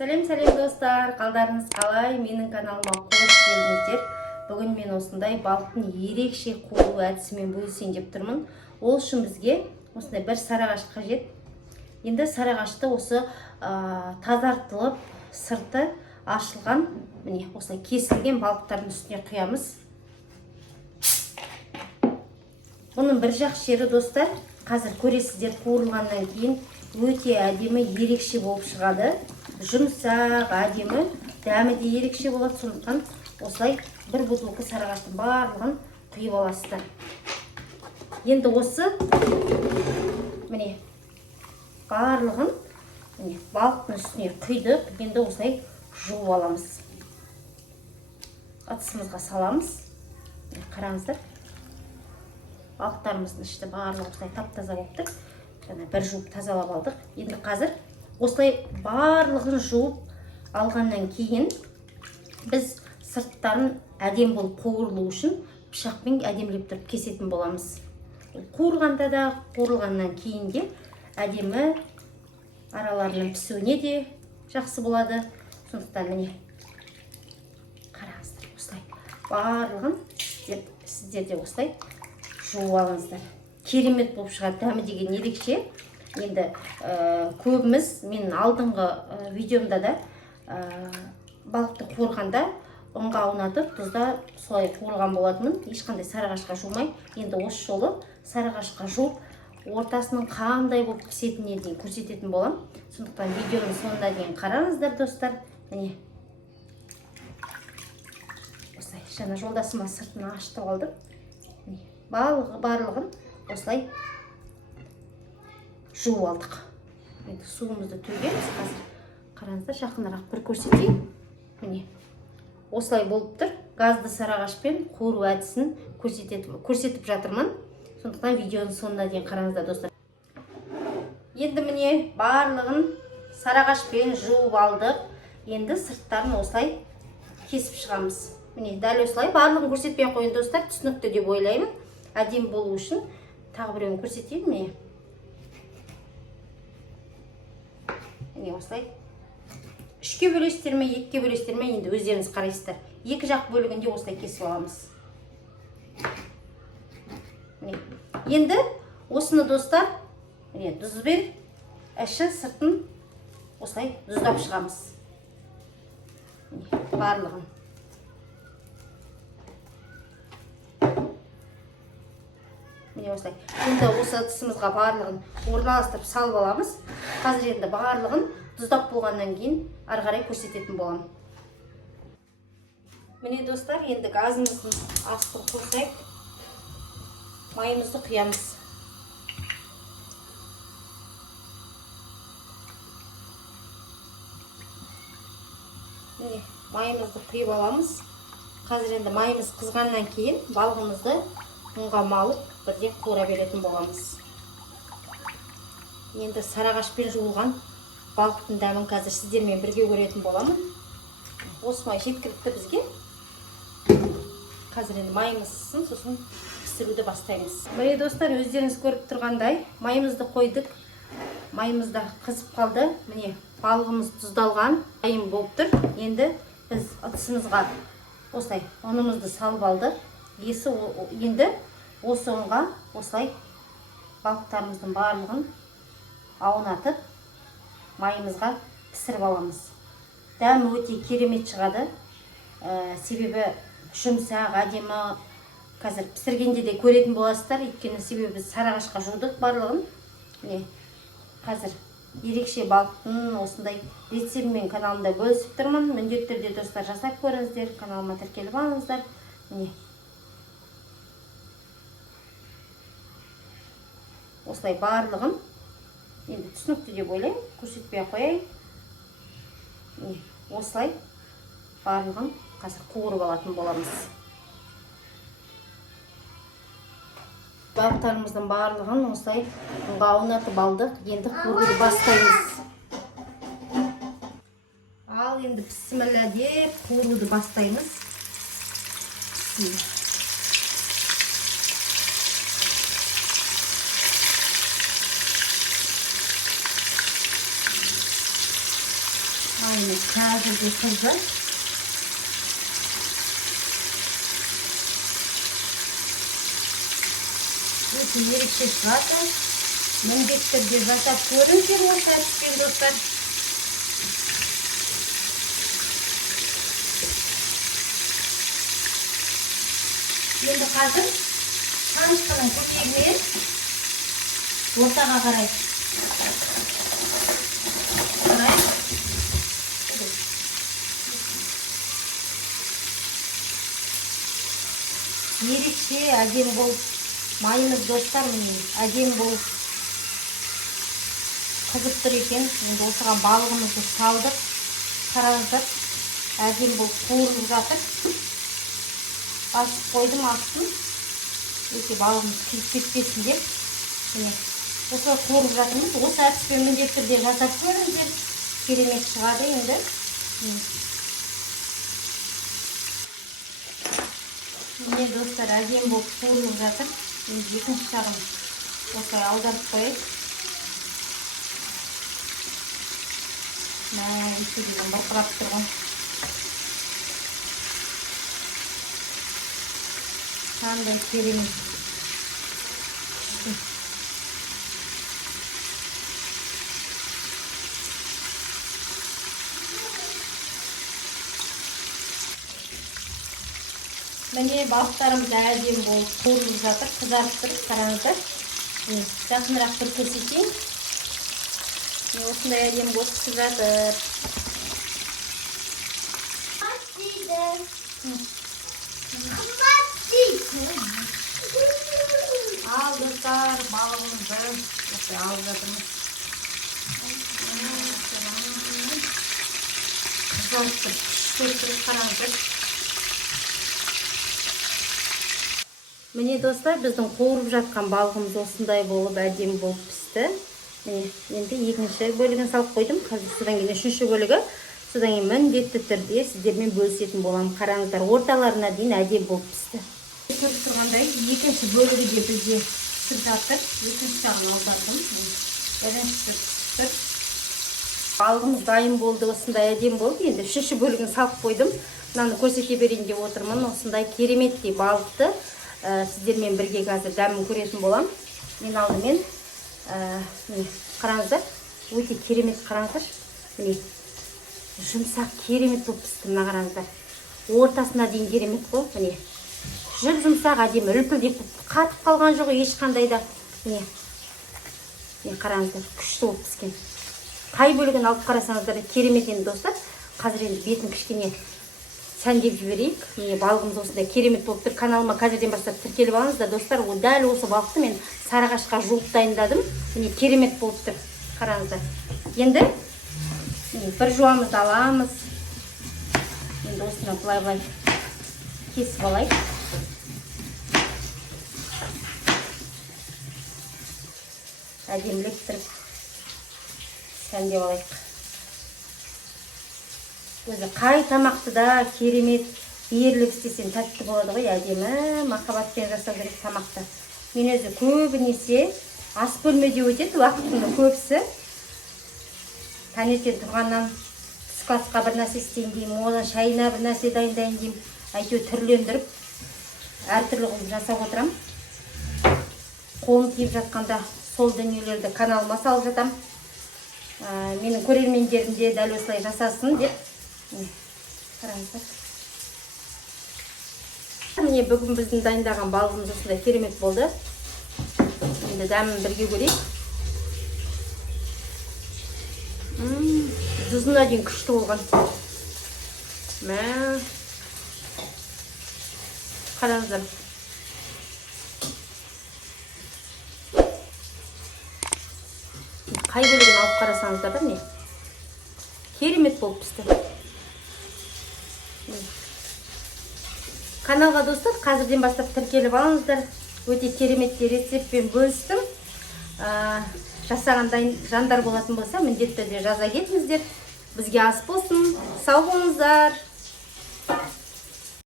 Сәлем достар, қалдарыңыз қалай? Менің каналыма қош келдіңіздер. Бүгін мен осындай балықтың ерекше қуыру әдісімен бөлісейін деп тұрмын. Ол үшін бізге осындай бір сарыағаш қажет. Енді сарыағашты осы тазартылып, сырты ашылған, міне осылай кесілген балықтардың үстіне құямыз. Бұның бір жақ жері достар, қазір көресіздер, қуырылғаннан кейін өте әдемі, ерекше болып шығады. Жұмсақ, әдемі, дәмі де ерекше болады. Сондықтан осылай бір бутылка сарыағаштың барлығын құйып аласыздар. Енді осы міне барлығын балықтың үстіне құйдық. Енді осылай жуып аламыз. Ыдысымызға саламыз. Қараңыздар. Балықтарымыздың іші барлығы осылай тап-таза болып тұр. Жаңа бір жуып тазалап алдық. Енді қазір осылай барлығын жуып алғаннан кейін біз сырттарын әдем болып қуырылу үшін пышақпен әдемілеп тұрып кесетін боламыз. Қуырғанда да, қуырылғаннан кейін де әдемі араларының пісуіне де жақсы болады. Сондықтан міне қараңыздар, осылай барлығын сіздер де осылай жуып алыңыздар. Керемет болып шығады, дәмі деген ерекше. Енді көбіміз, мен алдыңғы видеомда да балықты қуырғанда ұнға аунатып, тұзда солай қуырған болатынмын. Ешқандай сарыағашқа жумай. Енді осы жолы сарыағашқа жуып, ортасының қандай болып пісетініне дейін көрсететін болам. Сондықтан видеоның соңына дейін қараңыздар достар. Міне осылай жаңа жолдасыма сыртын ашытып алдым. Барлығын осылай жуып алдық. Енді суымызды төгеміз қазір. Қараңыздар, жақынырақ бір көрсетейін. Міне осылай болып тұр. Газды сарыағашпен қуыру әдісін көрсетіп жатырмын. Сондықтан видеоның соңына дейін қараңыздар достар. Енді міне барлығын сарыағашпен жуып алдық. Енді сырттарын осылай кесіп шығамыз. Міне дәл осылай барлығын көрсетпей қойын достар, түсінікті деп ойлаймын. Әдем болу үшін тағы біреуін көрсетейін. Міне осылай. Үшке бөлесіздер ме, екіге бөлесіздер ме, енді өздеріңіз қарайсыздар. Екі жақ бөлігінде осылай кесіп аламыз. Енді осыны достар, тұзбен іші сыртын осылай тұздап шығамыз. Барлығын. Міне осылай. Енді осы ыдысымызға барлығын орналастырып салып аламыз. Қазір енді барлығын тұздап болғаннан кейін ары қарай көрсететін боламын. Міне достар, енді газымыздың астын қосайық. Майымызды құямыз. Міне майымызды құйып аламыз. Қазір енді майымыз қызғаннан кейін балығымызды ұнға малып бірден қуыра беретін боламыз. Енді сарыағашпен жуылған балықтың дәмін қазір сіздермен бірге көретін боламын. Осы май жеткілікті бізге. Қазір енді майымыз ыссын, сосын пісіруді бастаймыз. Міне достар, өздеріңіз көріп тұрғандай майымызды қойдық. Майымыз да қызып қалды. Міне балығымыз тұздалған, дайын болып тұр. Енді біз ыдысымызға осылай ұнымызды салып алдық. Енді осы ұнға осылай балықтарымыздың барлығын аунатып майымызға пісіріп аламыз. Дәмі өте керемет шығады. Себебі жұмсақ, әдемі. Қазір пісіргенде де көретін боласыздар. Өйткені себебі біз сарыағашқа жудық барлығын. Міне қазір ерекше балықтың осындай рецептімен каналымда бөлісіп тұрмын. Міндетті түрде достар жасап көріңіздер, каналыма тіркеліп алыңыздар. Міне осылай барлығын енді түсінікті деп ойлаймын, көрсетпей қояйын. Осылай барлығын қазір қуырып алатын боламыз. Балықтарымыздың барлығын осылай ұнға аунатып алдық. Енді қуыруды бастаймыз. Ал енді бісміллә деп қуыруды бастаймыз. майымыз қазір де қызды. Өте ерекше шығады. Міндетті түрде жасап көріңіздер осы әдіспен достар. Енді қазір қанышқының көкегімен ортаға қарай ерекше әдемі болып майымыз достар, міне әдемі болып қызып тұр екен. Енді осыған балығымызды салдық. Қараңыздар, әдемі болып қуырылып жатыр. Асып қойдым астын. Өте балығымыз күйіп кетпесін деп. Міне осылай қуырып жатырмыз. Осы әдіспен міндетті түрде жасап көріңіздер. Керемет шығады енді. Міне достар, әдемі болып қуырылып жатыр. Енді екінші жағын осылай аударып қояйық. Иісі деген бұрқырап тұрған. Қандай керемет. Міне балықтарымыз әдемі болып қуырылып жатыр, қызарып тұр, қараңыздар. Жақынырақ бір көрсетейін. Осындай әдемі болып пісіп жатыр. Ал достар, балығымызды осылай алып жатырмыз. Қызарып тұр, күшті тұрып қараңыздар. Міне достар, біздің қуырып жатқан балығымыз осындай болып әдемі болып пісті. Енді екінші бөлігін салып қойдым. Қазір содан кейін үшінші бөлігі. Содан кейін міндетті түрде сіздермен бөлісетін боламын. Қараңыздар, орталарына дейін әдемі болып пісті. Көріп тұрғандай екінші бөлігі де бізде пісіп жатыр. Екінші жағын аудардым. Біріншісі пісіп. Балығымыз дайын болды, осындай әдемі болды. Енді үшінші бөлігін салып қойдым. Мынаны көрсете берейін деп отырмын. Осындай кереметтей балықты сіздермен бірге қазір дәмін көретін болам. Мен алдымен қараңыздар, өте керемет қараңыздар. Міне жұмсақ керемет болып пісті. Мына қараңыздар, ортасына дейін керемет қой. Міне жүр жұмсақ, әдемі үлпілдеп қатып қалған жоқ ешқандай да. Міне қараңыздар, күшті болып піскен. Қай бөлігін алып қарасаңыздар керемет енді достар. Қазір енді бетін кішкене сәндеп жіберейік. Міне балығымыз осындай керемет болып тұр. Каналыма қазірден бастап тіркеліп алыңыздар достар. Дәл осы балықты мен сарыағашқа жуып дайындадым. Міне керемет болып тұр. Қараңыздар. Енді бір жуамызды аламыз. Енді осыны былай кесіп алайық. Әдемілеп тұрып сәндеп алайық. Өзі қай тамақты да керемет беріліп істесең тәтті болады ғой, әдемі махаббатпен жасау керек тамақты. Мен өзі көбінесе ас бөлмеде өтеді уақытымды көбісі. Таңертең тұрғаннан түскі асқа бір нәрсе істейін деймін, одан шайына бір нәрсе дайындайын деймін. Әйтеуір түрлендіріп, әртүрлі қылып жасап отырамын. Қолым тиіп жатқанда сол дүниелерді каналыма салып жатам. Менің көрермендерім де дәл осылай жасасын деп. Қараңыздар. Міне бүгін біздің дайындаған балығымыз осындай керемет болды. Енді дәмін бірге көрейік. Тұзына дейін күшті болған. Қараңыздар. Қай бөлігін алып қарасаңыздар да не? Керемет болып пісті. Каналға достар, қазірден бастап тіркеліп алыңыздар. Өте кереметті рецептпен бөлістім. Жасаған жандар болатын болса, міндетті түрде жаза кетіңіздер. Бізге ас болсын. Сау болыңыздар.